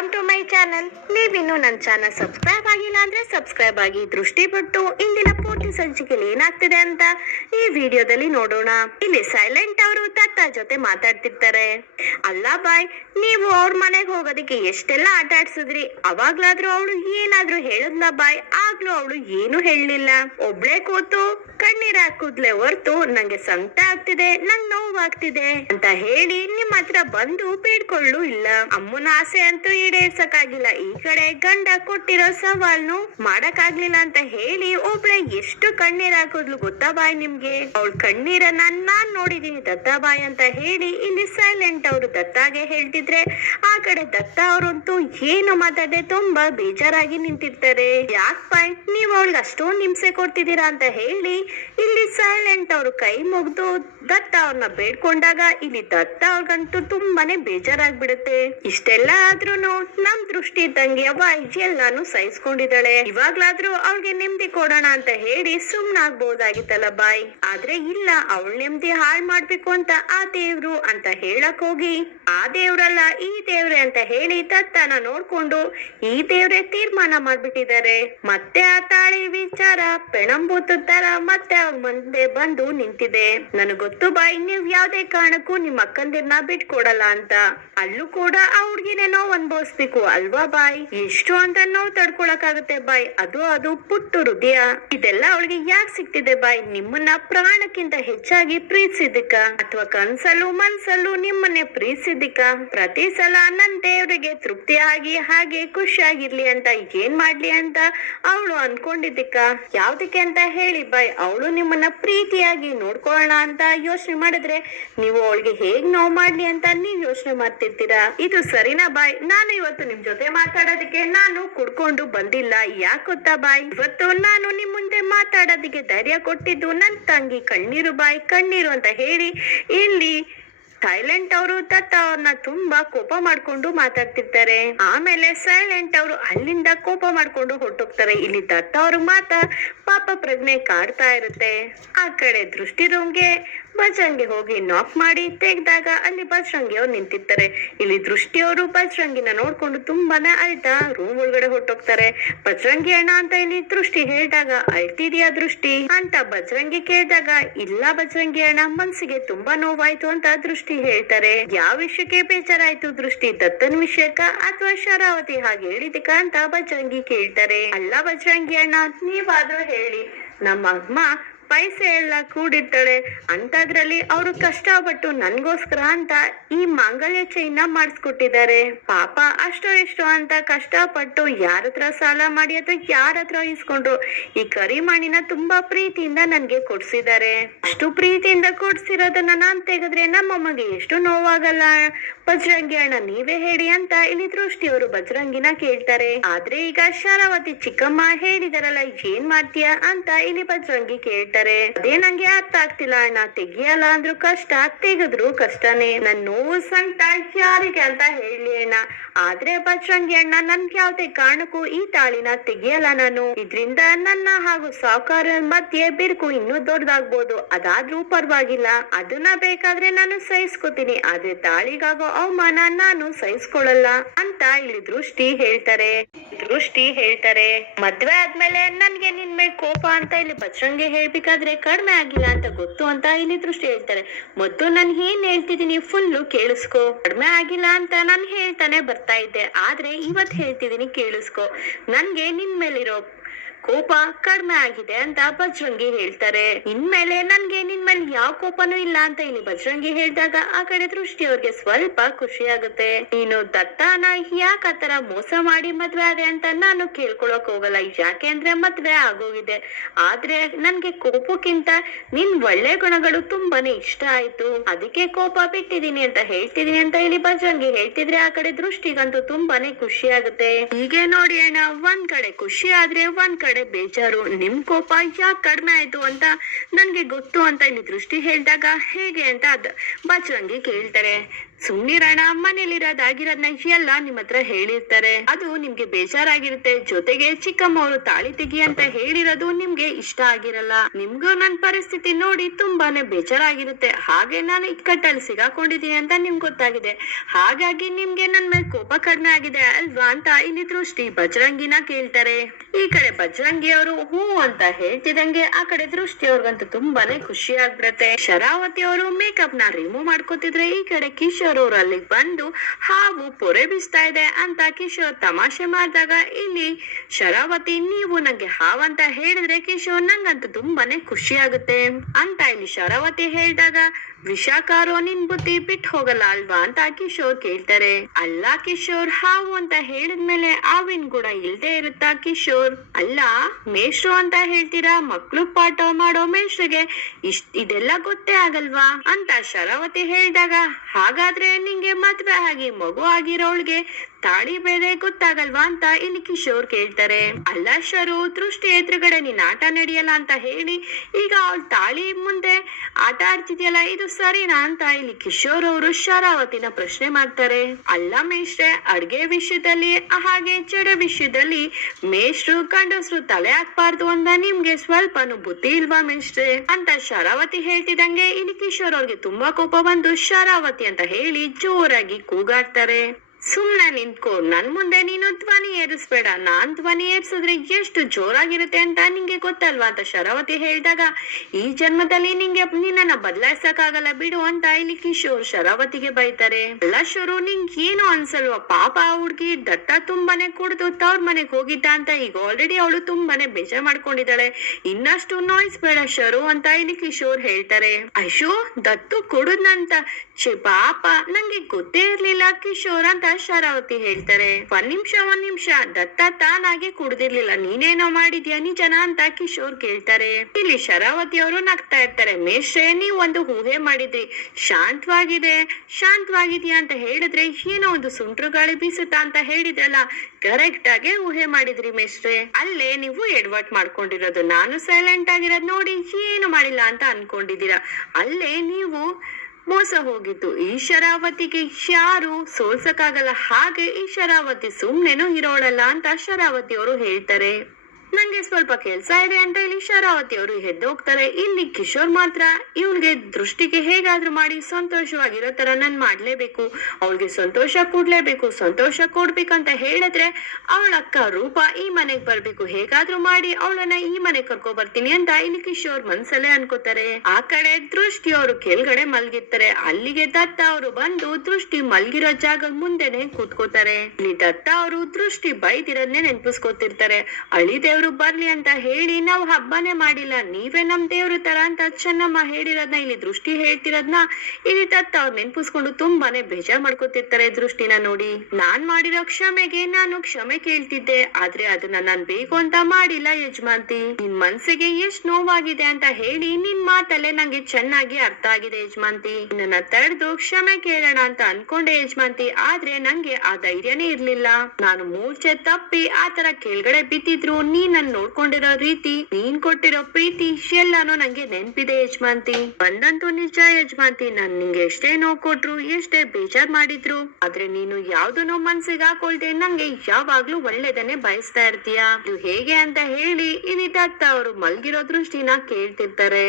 Welcome to my channel ನೀವಿನ್ನು ನನ್ನ channel subscribe ಆಗಿಲ್ಲ ಅಂದ್ರೆ ಸಬ್ಸ್ಕ್ರೈಬ್ ಆಗಿ ದೃಷ್ಟಿ ಬಿಟ್ಟು. ಇಂದಿನ ಪೂರ್ತಿ ಸಂಚಿಕೆಯಲ್ಲಿ ಏನಾಗ್ತಿದೆ ಅಂತ ಈ ವಿಡಿಯೋದಲ್ಲಿ ನೋಡೋಣ. ಇಲ್ಲಿ ಸೈಲೆಂಟ್ ಅವರು ತತ್ತ ಜೊತೆ ಮಾತಾಡ್ತಿರ್ತಾರೆ. ಅಲ್ಲ ಬಾಯ್, ನೀವು ಅವ್ರ ಮನೆಗೆ ಹೋಗೋದಕ್ಕೆ ಎಷ್ಟೆಲ್ಲ ಆಟ ಆಡ್ಸಿದ್ರಿ? ಅವಾಗ್ಲಾದ್ರೂ ಅವಳು ಏನಾದ್ರೂ ಹೇಳದ್ಲ ಬಾಯ್? ಆಗ್ಲೂ ಅವಳು ಏನು ಹೇಳಲಿಲ್ಲ. ಒಬ್ಳೆ ಕೂತು ಕಣ್ಣೀರ್ ಹಾಕುದ್ಲೆ ಹೊರ್ತು ನಂಗೆ ಸಂಕಟ ಆಗ್ತಿದೆ, ನಂಗ್ ನೋವಾಗ್ತಿದೆ ಅಂತ ಹೇಳಿ ನಿಮ್ಮ ಹತ್ರ ಬಂದು ಬೇಡ್ಕೊಳ್ಳು ಇಲ್ಲ. ಅಮ್ಮನ ಆಸೆ ಅಂತೂ ಈಡೇರ್ಸಕ್ಕಾಗಿಲ್ಲ ಈ ಕಡೆ ಗಂಡ ಕೊಟ್ಟಿರೋ ಸವಾಲ್ನು ಮಾಡಕ್ಕಾಗ್ಲಿಲ್ಲ ಅಂತ ಹೇಳಿ ಒಬ್ಳೆ ಎಷ್ಟು ಕಣ್ಣೀರ್ ಹಾಕೋದ್ಲು ಗೊತ್ತಾ ಬಾಯ್ ನಿಮ್ಗೆ? ಅವಳ ಕಣ್ಣೀರನ್ನ ನಾನ್ ನೋಡಿದೀನಿ ದತ್ತಾಬಾಯ್ ಅಂತ ಹೇಳಿ ಇಲ್ಲಿ ಸೈಲೆಂಟ್ ಅವರು ದತ್ತಾಗೆ ಹೇಳ್ತಿದ್ರೆ, ಆ ಕಡೆ ದತ್ತ ಅವರಂತೂ ಏನು ಮಾತಾಡದೆ ತುಂಬಾ ಬೇಜಾರಾಗಿ ನಿಂತಿರ್ತಾರೆ. ಯಾಕ್ ಬಾಯ್? ನೀವ್ ಅವಳಿಗೆ ಅಷ್ಟೊಂದು ಹಿಂಸೆ ಕೊಡ್ತಿದ್ದೀರಾ ಅಂತ ಹೇಳಿ ಇಲ್ಲಿ ಸೈಲೆಂಟ್ ಅವರು ಕೈ ಮುಗ್ದು ದತ್ತ ಅವ್ರನ್ನ ಬೇಡ್ಕೊಂಡಾಗ ಇಲ್ಲಿ ದತ್ತ ಅವ್ರಿಗಂತೂ ತುಂಬಾನೇ ಬೇಜಾರಾಗ್ಬಿಡುತ್ತೆ. ಇಷ್ಟೆಲ್ಲ ಆದ್ರೂನು ನಮ್ ದೃಷ್ಟಿ ತಂಗಿ ಅವ್ವ ಎಲ್ಲಾನು ಸಹಿಸ್ಕೊಂಡಿದ್ದಾಳೆ. ಇವಾಗ್ಲಾದ್ರೂ ಅವಳಿಗೆ ನೆಮ್ಮದಿ ಕೊಡೋಣ ಅಂತ ಹೇಳಿ ಸುಮ್ನಾಗ್ಬೋದಾಗಿತ್ತಲ್ಲ ಬಾಯ್. ಆದ್ರೆ ಇಲ್ಲ, ಅವಳ ನೆಮ್ಮದಿ ಹಾಳ್ ಮಾಡ್ಬೇಕು ಅಂತ ಆ ದೇವ್ರು ಅಂತ ಹೇಳಕ್ ಹೋಗಿ, ಆ ದೇವ್ರಲ್ಲ ಈ ದೇವ್ರೆ ಅಂತ ಹೇಳಿ ದತ್ತನ ನೋಡ್ಕೊಂಡು ಈ ದೇವ್ರೆ ತೀರ್ಮಾನ ಮಾಡ್ಬಿಟ್ಟಿದ್ದಾರೆ. ಮತ್ತೆ ಆ ತಾಳಿ ವಿಚಾರ, ಪೆಣಂಬೂತ ತರ ಮತ್ತೆ ಅವ್ರ ಮುಂದೆ ಬಂದು ನಿಂತಿದೆ. ನನಗ್ ಗೊತ್ತು ಬಾಯ್ ನೀವ್ ಯಾವ್ದೇ ಕಾರಣಕ್ಕೂ ನಿಮ್ ಅಕ್ಕಂದಿರ್ನ ಬಿಟ್ಕೊಡಲ್ಲ ಅಂತ. ಅಲ್ಲೂ ಕೂಡ ನೋವು ಅನ್ಭವಿಸ್ಬೇಕು ಅಲ್ವಾ ಬಾಯ್? ಎಷ್ಟು ಅಂತ ನೋವು ತಡ್ಕೊಳಕಾಗತ್ತೆ ಬಾಯ್. ಅದು ಅದು ಪುಟ್ಟು ಹೃದಯ. ಇದೆಲ್ಲ ಅವಳಿಗೆ ಯಾಕೆ ಸಿಕ್ತಿದೆ ಬಾಯ್? ನಿಮ್ಮನ್ನ ಪ್ರಾಣಕ್ಕಿಂತ ಹೆಚ್ಚಾಗಿ ಪ್ರೀತಿಸಿದ್ದಕ್ಕ. ಅಥವಾ ಕನ್ಸಲ್ಲೂ ಮನ್ಸಲ್ಲೂ ನಿಮ್ಮನ್ನೇ ಪ್ರೀತಿಸಿದ್ದಕ್ಕ. ಪ್ರತಿ ಸಲ ನನ್ ದೇವ್ರಿಗೆ ತೃಪ್ತಿ ಆಗಿ ಹಾಗೆ ಖುಷಿಯಾಗಿರ್ಲಿ ಅಂತ ಏನ್ ಮಾಡ್ಲಿ ಅಂತ ಅವಳು ಅನ್ಕೊಂಡಿದ್ದಕ್ಕ. ಯಾವ್ದಕ್ಕೆ ಅಂತ ಹೇಳಿ ಬಾಯ್, ಅವಳು ನಿಮ್ಮನ್ನ ಪ್ರೀತಿಯಾಗಿ ನೋಡ್ಕೊಳ್ಳೋಣ ಅಂತ ಯೋಚನೆ ಮಾಡಿದ್ರೆ, ನೀವು ಅವಳಿಗೆ ಹೇಗ್ ನೋವು ಮಾಡ್ಲಿ ಅಂತ ನೀವ್ ಯೋಚನೆ ಮಾಡ್ತಿರ್ತೀರಾ? ಇದು ಸರಿನಾ ಬಾಯ್? ನಾನು ಇವತ್ತು ನಿಮ್ ಜೊತೆ ಮಾತಾಡೋದಕ್ಕೆ ನಾನು ಕುಡ್ಕೊಂಡು ಬಂದಿಲ್ಲ. ಯಾಕೆ ಗೊತ್ತಾ ಬಾಯ್? ಇವತ್ತು ನಾನು ನಿಮ್ ಮುಂದೆ ಮಾತಾಡೋದಕ್ಕೆ ಧೈರ್ಯ ಕೊಟ್ಟಿದ್ದು ನನ್ ತಂಗಿ ಕಣ್ಣೀರು ಬಾಯ್, ಕಣ್ಣೀರು ಅಂತ ಹೇಳಿ ಇಲ್ಲಿ ಸೈಲೆಂಟ್ ಅವರು ತತ್ತ ಅವ್ರನ್ನ ತುಂಬಾ ಕೋಪ ಮಾಡ್ಕೊಂಡು ಮಾತಾಡ್ತಿರ್ತಾರೆ. ಆಮೇಲೆ ಸೈಲೆಂಟ್ ಅವರು ಅಲ್ಲಿಂದ ಕೋಪ ಮಾಡ್ಕೊಂಡು ಹೊರಟೋಗ್ತಾರೆ. ಇಲ್ಲಿ ತತ್ತ ಅವ್ರ ಮಾತ ಪಾಪ ಪ್ರಜ್ಞೆ ಕಾಡ್ತಾ ಇರುತ್ತೆ. ಆ ಕಡೆ ದೃಷ್ಟಿ ರೂಮ್ಗೆ ಬಜರಂಗಿ ಹೋಗಿ ನಾಕ್ ಮಾಡಿ ತೆಗ್ದಾಗ ಅಲ್ಲಿ ಬಜರಂಗಿ ಅವ್ರು ನಿಂತಿರ್ತಾರೆ. ಇಲ್ಲಿ ದೃಷ್ಟಿಯವರು ಬಜರಂಗಿನ ನೋಡ್ಕೊಂಡು ತುಂಬಾನೇ ಅಳ್ತಾ ರೂಮ್ ಒಳಗಡೆ ಹೊರಟೋಗ್ತಾರೆ. ಬಜರಂಗಿ ಅಣ್ಣ ಅಂತ ಇಲ್ಲಿ ದೃಷ್ಟಿ ಹೇಳಿದಾಗ ಅಳ್ತಿದ್ಯಾ ದೃಷ್ಟಿ? ಅಂತ ಬಜರಂಗಿ ಕೇಳಿದಾಗ, ಇಲ್ಲ ಬಜರಂಗಿ ಅಣ್ಣ, ಮನ್ಸಿಗೆ ತುಂಬಾ ನೋವಾಯ್ತು ಅಂತ ದೃಷ್ಟಿ ಹೇಳ್ತಾರೆ. ಯಾವ ವಿಷಯಕ್ಕೆ ಬೇಜಾರಾಯ್ತು ದೃಷ್ಟಿ? ದತ್ತನ್ ವಿಷಯಕ್ಕ ಅಥವಾ ಶರಾವತಿ ಹಾಗೆ ಹೇಳಿದಕ್ಕ ಅಂತ ಬಜರಂಗಿ ಕೇಳ್ತಾರೆ. ಅಲ್ಲ ಬಜರಂಗಿ ಅಣ್ಣ, ನೀವಾದ್ರೂ ಹೇಳಿ. ನಮ್ಮ ಅಮ್ಮ ಪೈಸೆ ಎಲ್ಲ ಕೂಡಿರ್ತಾಳೆ. ಅಂತದ್ರಲ್ಲಿ ಅವರು ಕಷ್ಟಪಟ್ಟು ನನ್ಗೋಸ್ಕರ ಅಂತ ಈ ಮಾಂಗಲ್ಯ ಚೈನ ಮಾಡಿಸ್ಕೊಟ್ಟಿದ್ದಾರೆ. ಪಾಪ ಅಷ್ಟೋ ಇಷ್ಟೋ ಅಂತ ಕಷ್ಟಪಟ್ಟು ಯಾರ ಹತ್ರ ಸಾಲ ಮಾಡಿ ಅಥವಾ ಯಾರ ಹತ್ರ ಇಸ್ಕೊಂಡ್ರು, ಈ ಕರಿಮಾಣಿನ ತುಂಬಾ ಪ್ರೀತಿಯಿಂದ ನನ್ಗೆ ಕೊಡ್ಸಿದ್ದಾರೆ. ಅಷ್ಟು ಪ್ರೀತಿಯಿಂದ ಕೊಡ್ಸಿರೋದನ್ನ ನಾನ್ ತೆಗೆದ್ರೆ ನಮ್ಮಮ್ಮಗೆ ಎಷ್ಟು ನೋವಾಗಲ್ಲ. ಬಜರಂಗಿ ಅಣ್ಣ ನೀವೇ ಹೇಳಿ ಅಂತ ಇಲ್ಲಿ ದೃಷ್ಟಿಯವರು ಬಜರಂಗಿನ ಕೇಳ್ತಾರೆ. ಆದ್ರೆ ಈಗ ಶರಾವತಿ ಚಿಕ್ಕಮ್ಮ ಹೇಳಿದಾರಲ್ಲ, ಏನ್ ಮಾಡ್ತೀಯ ಅಂತ ಇಲ್ಲಿ ಬಜರಂಗಿ ಕೇಳ್ತಾರೆ ಅದೇ ನಂಗೆ ಅರ್ಥ ಆಗ್ತಿಲ್ಲ ಅಣ್ಣ ತೆಗಿಯಲ್ಲ ಅಂದ್ರು ಕಷ್ಟ, ತೆಗೆದ್ರು ಕಷ್ಟನೇ, ನನ್ ನೋವು ಸಂಕಟ ಯಾರಿಗೆ ಅಂತ ಹೇಳಿ ಅಣ್ಣ. ಆದ್ರೆ ಬಜರಂಗಿ ಅಣ್ಣ, ನನ್ಗೆ ಯಾವ್ದೇ ಕಾರಣಕ್ಕೂ ಈ ತಾಳಿನ ತೆಗಿಯಲ್ಲ ನಾನು. ಇದ್ರಿಂದ ನನ್ನ ಹಾಗೂ ಸಾಹುಕಾರ ಮಧ್ಯೆ ಬಿರುಕು ಇನ್ನೂ ದೊಡ್ಡದಾಗ್ಬೋದು. ಅದಾದ್ರೂ ಪರವಾಗಿಲ್ಲ. ಅದನ್ನ ಬೇಕಾದ್ರೆ ನಾನು ಸಹಿಸ್ಕೋತೀನಿ. ಆದ್ರೆ ತಾಳಿಗಾಗೋ ಅವಮಾನ ನಾನು ಸಹಿಸ್ಕೊಳ್ಳಲ್ಲ ಅಂತ ಇಲ್ಲಿ ದೃಷ್ಟಿ ಹೇಳ್ತಾರೆ. ದೃಷ್ಟಿ ಹೇಳ್ತಾರೆ. ಮದ್ವೆ ಆದ್ಮೇಲೆ ನನ್ಗೆ ನಿನ್ ಮೇಲೆ ಕೋಪ ಅಂತ ಇಲ್ಲಿ ಬಜರಂಗಿ ಹೇಳ್ಬೇಕಾದ್ರೆ ಕಡಿಮೆ ಆಗಿಲ್ಲ ಅಂತ ಗೊತ್ತು ಅಂತ ಇಲ್ಲಿ ದೃಷ್ಟಿ ಹೇಳ್ತಾರೆ. ಮೊದ್ಲು ನಾನು ಏನ್ ಹೇಳ್ತಿದ್ದೀನಿ ಫುಲ್ಲು ಕೇಳಿಸ್ಕೊ. ಕಡಿಮೆ ಆಗಿಲ್ಲ ಅಂತ ನಾನು ಹೇಳ್ತಾನೆ ಬರ್ತಾ ಇದ್ದೆ. ಆದ್ರೆ ಇವತ್ ಹೇಳ್ತಿದೀನಿ ಕೇಳಿಸ್ಕೊ. ನನ್ಗೆ ನಿನ್ ಮೇಲಿರೋ ಕೋಪ ಕಡಿಮೆ ಆಗಿದೆ ಅಂತ ಬಜರಂಗಿ ಹೇಳ್ತಾರೆ. ಇನ್ಮೇಲೆ ನನ್ಗೆ ನಿನ್ ಮೇಲೆ ಯಾವ ಕೋಪನೂ ಇಲ್ಲ ಅಂತ ಇಲ್ಲಿ ಬಜರಂಗಿ ಹೇಳಿದಾಗ ಆ ಕಡೆ ದೃಷ್ಟಿ ಅವ್ರಿಗೆ ಸ್ವಲ್ಪ ಖುಷಿ ಆಗುತ್ತೆ. ನೀನು ದತ್ತಾನ ಯಾಕ ಆತರ ಮೋಸ ಮಾಡಿ ಮದ್ವೆ ಆದೆ ಅಂತ ನಾನು ಕೇಳ್ಕೊಳಕ್ ಹೋಗಲ್ಲ. ಯಾಕೆ ಅಂದ್ರೆ ಮದ್ವೆ ಆಗೋಗಿದೆ. ಆದ್ರೆ ನನ್ಗೆ ಕೋಪಕ್ಕಿಂತ ನಿನ್ ಒಳ್ಳೆ ಗುಣಗಳು ತುಂಬಾನೇ ಇಷ್ಟ ಆಯ್ತು. ಅದಕ್ಕೆ ಕೋಪ ಬಿಟ್ಟಿದೀನಿ ಅಂತ ಹೇಳ್ತಿದೀನಿ ಅಂತ ಇಲ್ಲಿ ಬಜರಂಗಿ ಹೇಳ್ತಿದ್ರೆ ಆ ಕಡೆ ದೃಷ್ಟಿಗಂತೂ ತುಂಬಾನೇ ಖುಷಿ ಆಗುತ್ತೆ. ಹೀಗೆ ನೋಡಿ ಅಣ್ಣ, ಒಂದ್ ಕಡೆ ಖುಷಿ ಆದ್ರೆ ಒಂದ್ ಕಡೆ ಬೇಜಾರು, ನಿಮ್ ಕೋಪ ಯಾಕೆ ಕಡಿಮೆ ಆಯ್ತು ಅಂತ ನನ್ಗೆ ಗೊತ್ತು ಅಂತ ಇಲ್ಲಿ ದೃಷ್ಟಿ ಹೇಳಿದಾಗ ಹೇಗೆ ಅಂತ ಅದ್ ಬಜರಂಗಿ ಕೇಳ್ತಾರೆ. ಸುಮ್ನಿರಣ ನಂಗೆ ಎಲ್ಲ ನಿಮ್ ಹತ್ರ ಹೇಳಿರ್ತಾರೆ. ಅದು ನಿಮ್ಗೆ ಬೇಜಾರಾಗಿರುತ್ತೆ. ಜೊತೆಗೆ ಚಿಕ್ಕಮ್ಮ ಅವರು ತಾಳಿ ತೆಗಿ ಅಂತ ಹೇಳಿರೋದು ನಿಮ್ಗೆ ಇಷ್ಟ ಆಗಿರಲ್ಲ. ನಿಮ್ಗೂ ನನ್ ಪರಿಸ್ಥಿತಿ ನೋಡಿ ತುಂಬಾನೇ ಬೇಜಾರಾಗಿರುತ್ತೆ. ಹಾಗೆ ನಾನು ಇಕ್ಕಟ್ಟಲ್ಲಿ ಸಿಗಾಕೊಂಡಿದೀನಿ ಅಂತ ನಿಮ್ಗೆ ಗೊತ್ತಾಗಿದೆ. ಹಾಗಾಗಿ ನಿಮ್ಗೆ ನನ್ ಮೇಲೆ ಕೋಪ ಕಡಿಮೆ ಆಗಿದೆ ಅಲ್ವಾ ಅಂತ ಇಲ್ಲಿ ದೃಷ್ಟಿ ಬಜರಂಗಿನ ಕೇಳ್ತಾರೆ. ಈ ಕಡೆ ಬಜರಂಗಿ ಅವರು ಹೂ ಅಂತ ಹೇಳ್ತಿದಂಗೆ ಆ ಕಡೆ ದೃಷ್ಟಿ ಅವ್ರಿಗಂತೂ ತುಂಬಾನೇ ಖುಷಿ ಆಗ್ಬಿಡತ್ತೆ. ಶರಾವತಿ ಅವರು ಮೇಕಪ್ನ ರಿಮೂವ್ ಮಾಡ್ಕೋತಿದ್ರೆ ಈ ಕಡೆ ಕಿಶೋರ್ ಅಲ್ಲಿಗೆ ಬಂದು ಹಾವು ಪೊರೆ ಬೀಸ್ತಾ ಇದೆ ಅಂತ ಕಿಶೋರ್ ತಮಾಷೆ ಮಾಡಿದಾಗ ಇಲ್ಲಿ, ಶರಾವತಿ, ನೀವು ನಂಗೆ ಹಾವಂತ ಹೇಳಿದ್ರೆ ಕಿಶೋರ್ ನಂಗಂತೂ ತುಂಬಾನೇ ಖುಷಿ ಆಗುತ್ತೆ ಅಂತ ಇಲ್ಲಿ ಶರಾವತಿ ಹೇಳಿದಾಗ, ವಿಷಾಕಾರೋ, ನಿನ್ ಬುದ್ಧಿ ಬಿಟ್ಟು ಹೋಗಲ್ಲ ಅಲ್ವಾ? ಅಂತ ಕಿಶೋರ್ ಕೇಳ್ತಾರೆ. ಅಲ್ಲ ಕಿಶೋರ್, ಹಾವು ಅಂತ ಹೇಳಿದ್ಮೇಲೆ ಆವಿನ್ ಗುಣ ಇಲ್ದೇ ಇರುತ್ತಾ ಕಿಶೋರ್? ಅಲ್ಲ ಮೇಷ್ರು ಅಂತ ಹೇಳ್ತೀರಾ? ಮಕ್ಳು ಪಾಠ ಮಾಡೋ ಮೇಷ್ರಿಗೆ ಇಷ್ಟ ಇದೆಲ್ಲ ಗೊತ್ತೇ ಆಗಲ್ವಾ? ಅಂತ ಶರಾವತಿ ಹೇಳಿದಾಗ, ಹಾಗಾದ್ರೆ ನಿಂಗೆ ಮದ್ವೆ ಆಗಿ ಮಗು ಆಗಿರೋಳ್ಗೆ ತಾಳಿ ಬೇರೆ ಗೊತ್ತಾಗಲ್ವಾ ಅಂತ ಇಲ್ಲಿ ಕಿಶೋರ್ ಕೇಳ್ತಾರೆ. ಅಲ್ಲ ಶರು, ದೃಷ್ಟಿ ಎದುರುಗಡೆ ನೀನ್ ಆಟ ನಡೆಯಲ್ಲ ಅಂತ ಹೇಳಿ, ಈಗ ಅವಳು ತಾಳಿ ಮುಂದೆ ಆಟ ಆಡ್ತಿದ್ಯಲ್ಲ, ಇದು ಸರಿನಾ ಅಂತ ಇಲ್ಲಿ ಕಿಶೋರ್ ಅವರು ಶರಾವತಿನ ಪ್ರಶ್ನೆ ಮಾಡ್ತಾರೆ. ಅಲ್ಲ ಮೇಷ್ರೆ ಅಡ್ಗೆ ವಿಷಯದಲ್ಲಿ, ಹಾಗೆ ಚಡ ವಿಷಯದಲ್ಲಿ ಮೇಷ್ರು ಕಂಡಸ್ರು ತಲೆ ಹಾಕ್ಬಾರ್ದು ಅಂತ ನಿಮ್ಗೆ ಸ್ವಲ್ಪನು ಬುದ್ಧಿ ಇಲ್ವಾ ಮೇಷ್ರೆ ಅಂತ ಶರಾವತಿ ಹೇಳ್ತಿದಂಗೆ ಇಲ್ಲಿ ಕಿಶೋರ್ ಅವ್ರಿಗೆ ತುಂಬಾ ಕೋಪ ಬಂದು ಶರಾವತಿ ಅಂತ ಹೇಳಿ ಜೋರಾಗಿ ಕೂಗಾಡ್ತಾರೆ. ಸುಮ್ನೆ ನಿಂತ್ಕೋ. ನನ್ ಮುಂದೆ ನೀನು ಧ್ವನಿ ಏರಿಸ್ಬೇಡ. ನಾನ್ ಧ್ವನಿ ಏರ್ಸಿದ್ರೆ ಎಷ್ಟು ಜೋರಾಗಿರುತ್ತೆ ಅಂತ ನಿಂಗೆ ಗೊತ್ತಲ್ವಾ ಅಂತ ಶರಾವತಿ ಹೇಳಿದಾಗ, ಈ ಜನ್ಮದಲ್ಲಿ ನಿಂಗೆ ನಿನ್ನನ್ನ ಬದಲಾಯಿಸಕ್ಕಾಗಲ್ಲ ಬಿಡು ಅಂತ ಇಲ್ಲಿ ಕಿಶೋರ್ ಶರಾವತಿಗೆ ಬೈತಾರೆ. ಲಶರು ಶುರು ನಿಂಗ್ ಏನು ಅನ್ಸಲ್ವಾ? ಪಾಪ ಹುಡ್ಗಿ ದತ್ತ ತುಂಬಾನೇ ಕುಡಿದು ತವ್ರ ಮನೆಗ್ ಹೋಗಿದ್ದ ಅಂತ ಈಗ ಆಲ್ರೆಡಿ ಅವಳು ತುಂಬಾನೇ ಬೇಜಾರ್ ಮಾಡ್ಕೊಂಡಿದ್ದಾಳೆ. ಇನ್ನಷ್ಟು ನಾಯ್ಸ್ ಬೇಡ ಶರು ಅಂತ ಇಲ್ಲಿ ಕಿಶೋರ್ ಹೇಳ್ತಾರೆ. ಅಶೋ ದತ್ತು ಕುಡುದ್ನಂತ. ಛೆ, ಪಾಪ, ನಂಗೆ ಗೊತ್ತೇ ಇರ್ಲಿಲ್ಲ ಕಿಶೋರ್ ಅಂತ ಶರಾವತಿ ಹೇಳ್ತಾರೆ. ಒಂದ್ ನಿಮಿಷ ಒಂದ್ ನಿಮಿಷ, ದತ್ತ ತಾನಾಗೆ ಕುಡ್ದಿರ್ಲಿಲ್ಲ. ನೀನೇನೋ ಮಾಡಿದ್ಯಾ ನಿಜನ ಅಂತ ಕಿಶೋರ್ ಕೇಳ್ತಾರೆ. ಇಲ್ಲಿ ಶರಾವತಿ ಅವರು ನಗ್ತಾ ಇರ್ತಾರೆ. ಮೇಷ್ರೆ ನೀವು ಒಂದು ಊಹೆ ಮಾಡಿದ್ರಿ. ಶಾಂತವಾಗಿದೆ. ಶಾಂತವಾಗಿದ್ಯಾ ಅಂತ ಹೇಳಿದ್ರೆ ಏನೋ ಒಂದು ಸುಂಟ್ರು ಗಾಳಿ ಬೀಸುತ್ತಾ ಅಂತ ಹೇಳಿದ್ರಲ್ಲ ಕರೆಕ್ಟ್ ಆಗಿ ಊಹೆ ಮಾಡಿದ್ರಿ ಮೇಷ್ರೆ ಅಲ್ಲೇ ನೀವು ಎಡ್ವರ್ಟ್ ಮಾಡ್ಕೊಂಡಿರೋದು. ನಾನು ಸೈಲೆಂಟ್ ಆಗಿರೋದ್ ನೋಡಿ ಏನು ಮಾಡಿಲ್ಲ ಅಂತ ಅನ್ಕೊಂಡಿದ್ದೀರಾ. ಅಲ್ಲೇ ನೀವು ಮೋಸ ಹೋಗಿದ್ದು. ಈ ಶರಾವತಿಗೆ ಯಾರು ಸೋಲ್ಸಕ್ಕಾಗಲ್ಲ. ಹಾಗೆ ಈ ಶರಾವತಿ ಸುಮ್ನೆನೂ ಇರೋಳಲ್ಲ ಅಂತ ಶರಾವತಿಯವರು ಹೇಳ್ತಾರೆ. ನಂಗೆ ಸ್ವಲ್ಪ ಕೆಲ್ಸ ಇದೆ ಅಂತ ಹೇಳಿ ಶರಾವತಿ ಅವರು ಎದ್ದೋಗ್ತಾರೆ ಇಲ್ಲಿ ಕಿಶೋರ್ ಮಾತ್ರ ಇವನ್ಗೆ ದೃಷ್ಟಿಗೆ ಹೇಗಾದ್ರೂ ಮಾಡಿ ಸಂತೋಷವಾಗಿರೋ ತರ ನಾನ್ ಮಾಡ್ಲೇಬೇಕು. ಅವಳಿಗೆ ಸಂತೋಷ ಕೊಡ್ಲೇಬೇಕು, ಸಂತೋಷ ಕೊಡ್ಬೇಕಂತ ಹೇಳಿದ್ರೆ ಅವಳ ಅಕ್ಕ ರೂಪ ಈ ಮನೆಗೆ ಬರ್ಬೇಕು. ಹೇಗಾದ್ರೂ ಮಾಡಿ ಅವಳನ್ನ ಈ ಮನೆ ಕರ್ಕೊ ಬರ್ತೀನಿ ಅಂತ ಇಲ್ಲಿ ಕಿಶೋರ್ ಮನ್ಸಲ್ಲೇ ಅನ್ಕೋತಾರೆ. ಆ ಕಡೆ ದೃಷ್ಟಿ ಅವರು ಕೆಳಗಡೆ ಮಲ್ಗಿರ್ತಾರೆ. ಅಲ್ಲಿಗೆ ದತ್ತ ಅವರು ಬಂದು ದೃಷ್ಟಿ ಮಲ್ಗಿರೋ ಜಾಗ ಮುಂದೆನೆ ಕೂತ್ಕೋತಾರೆ. ಇಲ್ಲಿ ದತ್ತ ಅವರು ದೃಷ್ಟಿ ಬೈದಿರೋದ್ನೇ ನೆನ್ಪಿಸ್ಕೊತಿರ್ತಾರೆ. ಅಳಿ ದೇವ್ರು ಬರ್ಲಿ ಅಂತ ಹೇಳಿ ನಾವು ಹಬ್ಬನೇ ಮಾಡಿಲ್ಲ. ನೀವೇ ನಮ್ ದೇವ್ರ ತರ ಅಂತ ಚೆನ್ನಮ್ಮ ಹೇಳಿರೋದ್ನ, ಇಲ್ಲಿ ದೃಷ್ಟಿ ಹೇಳ್ತಿರೋದ್ನ, ಇಲ್ಲಿ ತತ್ತ ಅವ್ರು ನೆನ್ಪಿಸ್ಕೊಂಡು ತುಂಬಾನೇ ಬೇಜಾರ್ ಮಾಡ್ಕೊತಿರ್ತಾರೆ ದೃಷ್ಟಿನ ನೋಡಿ. ನಾನ್ ಮಾಡಿರೋ ಕ್ಷಮೆಗೆ ನಾನು ಕ್ಷಮೆ ಕೇಳ್ತಿದ್ದೆ, ಆದ್ರೆ ಅದನ್ನ ನಾನ್ ಬೇಕು ಅಂತ ಮಾಡಿಲ್ಲ ಯಜಮಾಂತಿ ನಿನ್ ಮನ್ಸಿಗೆ ಎಷ್ಟ್ ನೋವಾಗಿದೆ ಅಂತ ಹೇಳಿ ನಿನ್ ಮಾತಲ್ಲೇ ನಂಗೆ ಚೆನ್ನಾಗಿ ಅರ್ಥ ಆಗಿದೆ ಯಜಮಾಂತಿ ನನ್ನ ತಡೆದು ಕ್ಷಮೆ ಕೇಳೋಣ ಅಂತ ಅನ್ಕೊಂಡೆ ಯಜಮಾಂತಿ ಆದ್ರೆ ನಂಗೆ ಆ ಧೈರ್ಯನೇ ಇರ್ಲಿಲ್ಲ. ನಾನು ಮೂರ್ಛೆ ತಪ್ಪಿ ಆತರ ತರ ಕೆಳಗಡೆ ಬಿದ್ದಿದ್ರು, ನೀನ್ ನನ್ ನೋಡ್ಕೊಂಡಿರೋ ರೀತಿ, ನೀನ್ ಕೊಟ್ಟಿರೋ ಪ್ರೀತಿ, ಎಲ್ಲಾನು ನಂಗೆ ನೆನ್ಪಿದೆ ಯಜಮಾಂತಿ ಬಂದಂತೂ ನಿಜ ಯಜಮಾಂತಿ ನಾನ್ ನಿಂಗೆ ಎಷ್ಟೇ ನೋವು ಕೊಟ್ರು, ಎಷ್ಟೇ ಬೇಜಾರ್ ಮಾಡಿದ್ರು. ಆದ್ರೆ ನೀನು ಯಾವ್ದನ್ನು ಮನ್ಸಿಗೆ ಹಾಕೊಳ್ದೆ, ನಂಗೆ ಯಾವಾಗ್ಲೂ ಒಳ್ಳೇದನ್ನೇ ಬಯಸ್ತಾ ಇರ್ತೀಯ? ಇದು ಹೇಗೆ ಅಂತ ಹೇಳಿ ದತ್ತ ಅವರು ಮಲ್ಗಿರೋ ದೃಷ್ಟಿನ ಕೇಳ್ತಿರ್ತಾರೆ.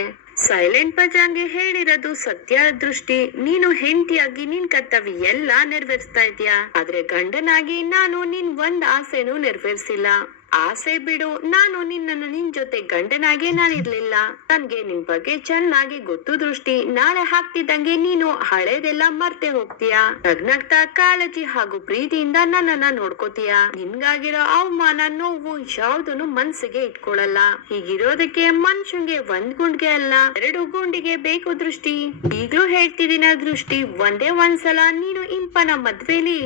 ಸೈಲೆಂಟ್ ಪಜಾಂಗೆ ಹೇಳಿರೋದು ಸತ್ಯ ದೃಷ್ಟಿ. ನೀನು ಹೆಂಡತಿಯಾಗಿ ನಿನ್ ಕರ್ತವ್ಯ ಎಲ್ಲಾ ನೆರವೇರಿಸ್ತಾ ಇದೀಯ ಆದ್ರೆ ಗಂಡನಾಗಿ ನಾನು ನಿನ್ ಒಂದ್ ಆಸೆನೂ ನೆರವೇರಿಸಿಲ್ಲ. ಆಸೆ ಬಿಡು. ನಾನು ನಿನ್ನನ್ನು ನಿನ್ ಜೊತೆ ಗಂಡನಾಗೆ ನಾನಿರ್ಲಿಲ್ಲ. ನನ್ಗೆ ನಿನ್ ಬಗ್ಗೆ ಚೆನ್ನಾಗಿ ಗೊತ್ತು ದೃಷ್ಟಿ. ನಾಳೆ ಹಾಕ್ತಿದ್ದಂಗೆ ನೀನು ಹಳೇದೆಲ್ಲ ಮರ್ತೆ ಹೋಗ್ತೀಯ? ನಗ್ನಗ್ತಾ ಕಾಳಜಿ ಹಾಗೂ ಪ್ರೀತಿಯಿಂದ ನನ್ನನ್ನ ನೋಡ್ಕೋತೀಯ? ನಿನ್ಗಾಗಿರೋ ಅವಮಾನ, ನೋವು ಯಾವ್ದನ್ನು ಮನ್ಸಿಗೆ ಇಟ್ಕೊಳಲ್ಲ ಹೀಗಿರೋದಕ್ಕೆ ಮನುಷ್ಯಂಗೆ ಒಂದ್ ಗುಂಡ್ಗೆ ಅಲ್ಲ, ಎರಡು ಗುಂಡಿಗೆ ಬೇಕು ದೃಷ್ಟಿ. ಈಗ್ಲೂ ಹೇಳ್ತಿದ್ದೀನ ದೃಷ್ಟಿ, ಒಂದೇ ಒಂದ್ಸಲ ನೀನು ಇಂಪನ ಮದ್ವೆಲಿ.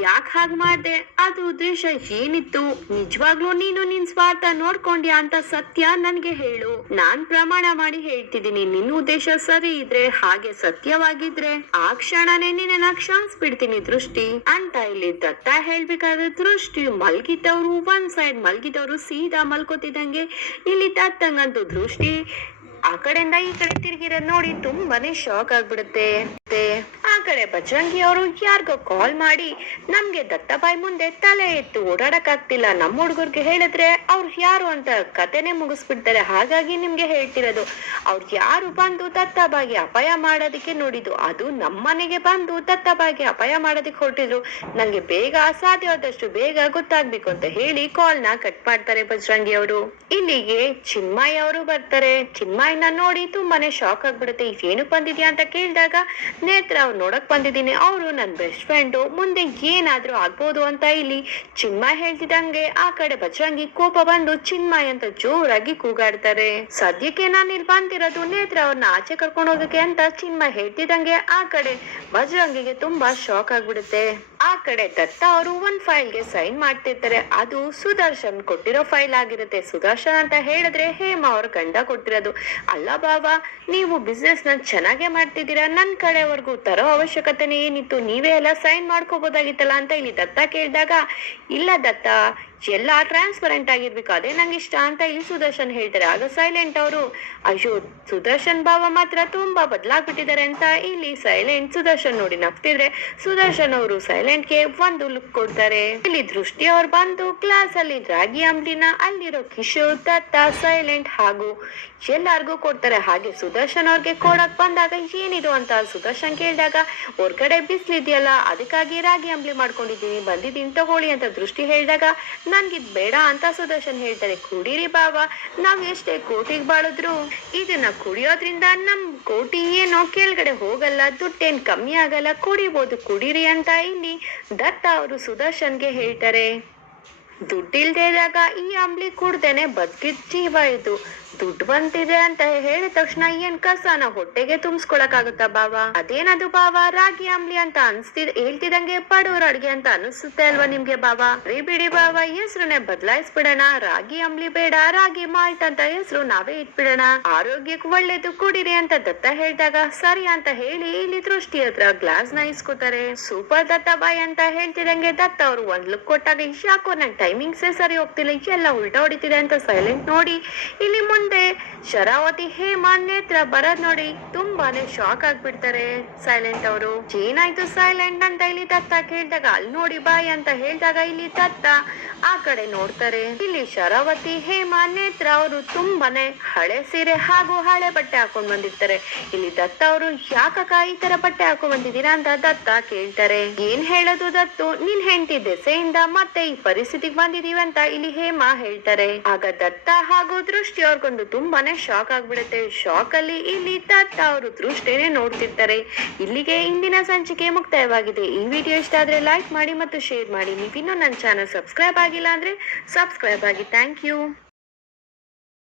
ಯಾಕ್ ಹಾಗ್ ಮಾಡ್ದೆ? ಅದು ಉದ್ದೇಶ ಏನಿತ್ತು? ನಿಜವಾಗ್ಲೂ ನೀನು ನಿನ್ ಸ್ವಾರ್ಥ ನೋಡ್ಕೊಂಡ್ಯಾ ಅಂತ ಸತ್ಯ ನನ್ಗೆ ಹೇಳು. ನಾನ್ ಪ್ರಮಾಣ ಮಾಡಿ ಹೇಳ್ತಿದ್ದೀನಿ. ನಿನ್ನ ಉದ್ದೇಶ ಸರಿ ಇದ್ರೆ, ಹಾಗೆ ಸತ್ಯವಾಗಿದ್ರೆ, ಆ ಕ್ಷಣನೇ ನಿನ್ನ ಕ್ಷಮಿಸ್ಬಿಡ್ತೀನಿ ದೃಷ್ಟಿ. ಅಂತ ಇಲ್ಲಿ ದತ್ತ ಹೇಳ್ಬೇಕಾದ್ರೆ ದೃಷ್ಟಿ ಮಲ್ಗಿದ್ದವ್ರು ಒಂದ್ ಸೈಡ್ ಮಲ್ಗಿದವ್ರು ಸೀದಾ ಮಲ್ಕೋತಿದ್ದಂಗೆ ಇಲ್ಲಿ ದತ್ತಂಗಂತೂ ದೃಷ್ಟಿ. ಆ ಕಡೆಯಿಂದ ಈ ಕಡೆ ತಿರುಗಿರೋದ್ ನೋಡಿ ತುಂಬಾನೇ ಶಾಕ್ ಆಗ್ಬಿಡುತ್ತೆ. ಮತ್ತೆ ಆ ಕಡೆ ಬಜರಂಗಿ ಅವರು ಯಾರಿಗೋ ಕಾಲ್ ಮಾಡಿ ನಮ್ಗೆ ದತ್ತಬಾಯಿ ಮುಂದೆ ತಲೆ ಎತ್ತು ಓಡಾಡಕ್ ಆಗ್ತಿಲ್ಲ ನಮ್ಮ ಹುಡುಗರ್ಗೆ ಹೇಳಿದ್ರೆ ಅವ್ರು ಯಾರು ಅಂತ ಕತೆನೆ ಮುಗಿಸ್ಬಿಡ್ತಾರೆ. ಹಾಗಾಗಿ ನಿಮ್ಗೆ ಹೇಳ್ತಿರೋದು, ಅವ್ರು ಯಾರು ಬಂದು ದತ್ತಾಬಾಯಿಗೆ ಅಪಾಯ ಮಾಡೋದಕ್ಕೆ ನೋಡಿದ್ದು ಅದು ನಮ್ಮನೆಗೆ ಬಂದು ದತ್ತಾಬಾಯಿಗೆ ಅಪಾಯ ಮಾಡೋದಕ್ಕೆ ಹೊರಟಿದ್ರು. ನಂಗೆ ಬೇಗ ಸಾಧ್ಯವಾದಷ್ಟು ಬೇಗ ಗೊತ್ತಾಗ್ಬೇಕು ಅಂತ ಹೇಳಿ ಕಾಲ್ನ ಕಟ್ ಮಾಡ್ತಾರೆ ಬಜರಂಗಿ ಅವರು ಇಲ್ಲಿಗೆ ಚಿನ್ಮಯ್ ಅವರು ಬರ್ತಾರೆ. ಚಿನ್ಮಯ್ನ ನೋಡಿ ತುಂಬಾನೇ ಶಾಕ್ ಆಗ್ಬಿಡುತ್ತೆ. ಏನಕ್ಕೆ ಬಂದಿದ್ಯಾ ಅಂತ ಕೇಳಿದಾಗ ನೇತ್ರ ಅವ್ರು ನೋಡಕ್ ಬಂದಿದ್ದೀನಿ. ಅವರು ನನ್ನ ಬೆಸ್ಟ್ ಫ್ರೆಂಡು ಮುಂದೆ ಏನಾದರೂ ಆಗ್ಬೋದು ಅಂತ ಇಲ್ಲಿ ಚಿನ್ಮಯ್ ಹೇಳ್ತಿದ್ದಂಗೆ. ಆ ಕಡೆ ಬಜರಂಗಿ ಕೋಪ ಬಂದು ಚಿನ್ಮಯ್ ಅಂತ ಜೋರಾಗಿ ಕೂಗಾಡ್ತಾರೆ. ಸದ್ಯಕ್ಕೆ ನಾನು ಇಲ್ಲಿ ಬಂದಿರೋದು ನೇತ್ರ ಅವ್ರನ್ನ ಆಚೆ ಕರ್ಕೊಂಡು ಹೋಗಕ್ಕೆ ಅಂತ ಚಿನ್ಮಯ್ ಹೇಳ್ತಿದ್ದಂಗೆ. ಆ ಕಡೆ ಬಜರಂಗಿಗೆ ತುಂಬಾ ಶಾಕ್ ಆಗ್ಬಿಡುತ್ತೆ. ಆ ಕಡೆ ದತ್ತ ಅವರು ಒಂದ್ ಫೈಲ್ಗೆ ಸೈನ್ ಮಾಡ್ತಿರ್ತಾರೆ. ಅದು ಸುದರ್ಶನ್ ಕೊಟ್ಟಿರೋ ಫೈಲ್ ಆಗಿರುತ್ತೆ. ಸುದರ್ಶನ್ ಅಂತ ಹೇಳಿದ್ರೆ ಹೇಮ ಅವ್ರ ಗಂಡ ಕೊಟ್ಟಿರೋದು. ಅಲ್ಲ ಬಾಬಾ ನೀವು ಬಿಸ್ನೆಸ್ನ ಚೆನ್ನಾಗೆ ಮಾಡ್ತಿದ್ದೀರಾ? ನನ್ ಕಡೆವರೆಗೂ ತರೋ ಅವಶ್ಯಕತೆನೇ ಏನಿತ್ತು? ನೀವೇ ಎಲ್ಲ ಸೈನ್ ಮಾಡ್ಕೋಬೋದಾಗಿತ್ತಲ್ಲ ಅಂತ ಇಲ್ಲಿ ದತ್ತ ಕೇಳಿದಾಗ, ಇಲ್ಲ ದತ್ತ ಎಲ್ಲ ಟ್ರಾನ್ಸ್ಪರೆಂಟ್ ಆಗಿರ್ಬೇಕು. ಅದೇ ನಂಗೆ ಇಷ್ಟ ಅಂತ ಇಲ್ಲಿ ಸುದರ್ಶನ್ ಹೇಳ್ತಾರೆ. ಆಗ ಸೈಲೆಂಟ್ ಅವರು, ಅಯ್ಯೋ, ಸುದರ್ಶನ್ ಭಾವ ಮಾತ್ರ ತುಂಬಾ ಬದಲಾಗ್ಬಿಟ್ಟಿದ್ದಾರೆ ಅಂತ ಇಲ್ಲಿ ಸೈಲೆಂಟ್ ಸುದರ್ಶನ್ ನೋಡಿ ನಗ್ತಿದ್ರೆ ಸುದರ್ಶನ್ ಅವರು ಸೈಲೆಂಟ್ಗೆ ಒಂದು ಲುಕ್ ಕೊಡ್ತಾರೆ. ಇಲ್ಲಿ ದೃಷ್ಟಿ ಅವ್ರು ಬಂದು ಕ್ಲಾಸ್ ಅಲ್ಲಿ ರಾಗಿ ಅಂಬ್ಲಿನ ಅಲ್ಲಿರೋ ಕಿಶೋರ್ ದತ್ತ ಸೈಲೆಂಟ್ ಹಾಗೂ ಎಲ್ಲಾರ್ಗೂ ಕೊಡ್ತಾರೆ. ಹಾಗೆ ಸುದರ್ಶನ್ ಅವ್ರಿಗೆ ಕೊಡಕ್ ಬಂದಾಗ ಏನಿದು ಅಂತ ಸುದರ್ಶನ್ ಕೇಳಿದಾಗ ಹೊರ್ಗಡೆ ಬಿಸಿಲಿದೆಯಲ್ಲ, ಅದಕ್ಕಾಗಿ ರಾಗಿ ಅಂಬ್ಲಿ ಮಾಡ್ಕೊಂಡಿದ್ದೀನಿ, ಬಂದಿದ್ದೀನಿ, ತಗೊಳ್ಳಿ ಅಂತ ದೃಷ್ಟಿ ಹೇಳಿದಾಗ ನನ್ಗಿದ್ ಬೇಡ ಅಂತ ಸುದರ್ಶನ್ ಹೇಳ್ತಾರೆ, ಕುಡೀರಿ ಬಾಬಾ ನಾವ್ ಎಷ್ಟೇ ಕೋಟಿಗೆ ಬಾಳಿದ್ರು, ಇದನ್ನ ಕುಡಿಯೋದ್ರಿಂದ ನಮ್ ಕೋಟಿ ಏನೋ ಕೆಳಗಡೆ ಹೋಗಲ್ಲ, ದುಡ್ಡೇನ್ ಕಮ್ಮಿ ಆಗಲ್ಲ, ಕುಡಿಬೋದು, ಕುಡೀರಿ ಅಂತ ಇಲ್ಲಿ ದತ್ತ ಅವರು ಸುದರ್ಶನ್ಗೆ ಹೇಳ್ತಾರೆ. ದುಡ್ಡಿಲ್ದೇ ಇದ್ದಾಗ ಈ ಅಂಬ್ಲಿ ಕುಡ್ದೇನೆ ಬದುಕಿದ ಜೀವ ಇದು. ದುಡ್ಡು ಬಂತಿದೆ ಅಂತ ಹೇಳಿದ ತಕ್ಷಣ ಏನ್ ಕಸನ ಹೊಟ್ಟೆಗೆ ತುಂಬಿಸ್ಕೊಳಕಾಗುತ್ತಾ ಬಾವ ಅದೇನದು ಬಾವ ರಾಗಿ ಅಂಬ್ಲಿ ಅಂತ ಅನ್ಸ್ತಿದ್ ಹೇಳ್ತಿದಂಗೆ ಬಡವ್ರ ಅಡ್ಗೆ ಅಂತ ಅನಿಸುತ್ತೆ ಅಲ್ವಾ ನಿಮ್ಗೆ ಬಾವ ರೀ ಬಿಡಿ ಬಾವ ಹೆಸ್ರನ್ನೇ ಬದಲಾಯಿಸ್ಬಿಡೋಣ. ರಾಗಿ ಅಂಬ್ಲಿ ಬೇಡ, ರಾಗಿ ಮಾಲ್ಟ್ ಅಂತ ಹೆಸರು ನಾವೇ ಇಟ್ಬಿಡೋಣ. ಆರೋಗ್ಯಕ್ಕೆ ಒಳ್ಳೇದು ಕುಡಿರಿ ಅಂತ ದತ್ತ ಹೇಳಿದಾಗ, ಸರಿ ಅಂತ ಹೇಳಿ ಇಲ್ಲಿ ದೃಷ್ಟಿ ಹತ್ರ ಗ್ಲಾಸ್ನ ಇಸ್ಕೋತಾರೆ. ಸೂಪರ್ ದತ್ತ ಬಾಯ್ ಅಂತ ಹೇಳ್ತಿದಂಗೆ ದತ್ತ ಅವ್ರು ಒಂದ್ ಲುಕ್ ಕೊಟ್ಟಾಗ ಇಶಾಕೋ ನನ್ ಟೈಮಿಂಗ್ಸೇ ಸರಿ ಹೋಗ್ತಿಲ್ಲ ಎಲ್ಲ ಉಲ್ಟಾ ಹೊಡಿತಿದೆ ಅಂತ ಸೈಲೆಂಟ್ ನೋಡಿ, ಇಲ್ಲಿ ಮುಂದೆ ಶರಾವತಿ ಹೇ ನೇತ್ರ ಬರದ್ ನೋಡಿ ತುಂಬಾನೇ ಶಾಕ್ ಆಗ್ಬಿಡ್ತಾರೆ. ಸೈಲೆಂಟ್ ಅವರು, ಏನಾಯ್ತು ಸೈಲೆಂಟ್ ಅಂತ ಇಲ್ಲಿ ತತ್ತ ಕೇಳಿದಾಗ ಅಲ್ಲಿ ನೋಡಿ ಬಾಯ್ ಅಂತ ಹೇಳಿದಾಗ ಇಲ್ಲಿ ತತ್ತ ಆ ಕಡೆ ನೋಡ್ತಾರೆ. ಇಲ್ಲಿ ಶರಾವತಿ ಹೇಮಾ ನೇತ್ರ ಅವರು ತುಂಬಾನೇ ಹಳೆ ಸೀರೆ ಹಾಗೂ ಹಳೆ ಬಟ್ಟೆ ಹಾಕೊಂಡ್ ಬಂದಿರ್ತಾರೆ. ಇಲ್ಲಿ ದತ್ತ ಅವರು, ಯಾಕಕ್ಕ ಈ ತರ ಬಟ್ಟೆ ಹಾಕೊಂಡ್ ಬಂದಿದ್ದೀರಾ? ಅಂತ ದತ್ತ ಕೇಳ್ತಾರೆ. ಏನ್ ಹೇಳೋದು ದತ್ತು? ನಿನ್ ಹೆಂಡತಿ ದೆಸೆಯಿಂದ ಮತ್ತೆ ಈ ಪರಿಸ್ಥಿತಿಗೆ ಬಂದಿದೀವಿ ಅಂತ ಇಲ್ಲಿ ಹೇಮಾ ಹೇಳ್ತಾರೆ. ಆಗ ದತ್ತ ಹಾಗೂ ದೃಷ್ಟಿ ಅವ್ರಿಗೊಂದು ತುಂಬಾನೇ ಶಾಕ್ ಆಗ್ಬಿಡುತ್ತೆ. ಶಾಕ್ ಅಲ್ಲಿ ಇಲ್ಲಿ ತಾತ ಅವರು ದೃಷ್ಟೇನೆ ನೋಡ್ತಿರ್ತಾರೆ. ಇಲ್ಲಿಗೆ ಇಂದಿನ ಸಂಚಿಕೆ ಮುಕ್ತಾಯವಾಗಿದೆ. ಈ ವಿಡಿಯೋ ಇಷ್ಟ ಆದ್ರೆ ಲೈಕ್ ಮಾಡಿ ಮತ್ತು ಶೇರ್ ಮಾಡಿ. ನೀವಿನ್ನೂ ನನ್ನ ಚಾನಲ್ ಸಬ್ಸ್ಕ್ರೈಬ್ ಆಗಿಲ್ಲ ಅಂದ್ರೆ ಸಬ್ಸ್ಕ್ರೈಬ್ ಆಗಿ. Thank you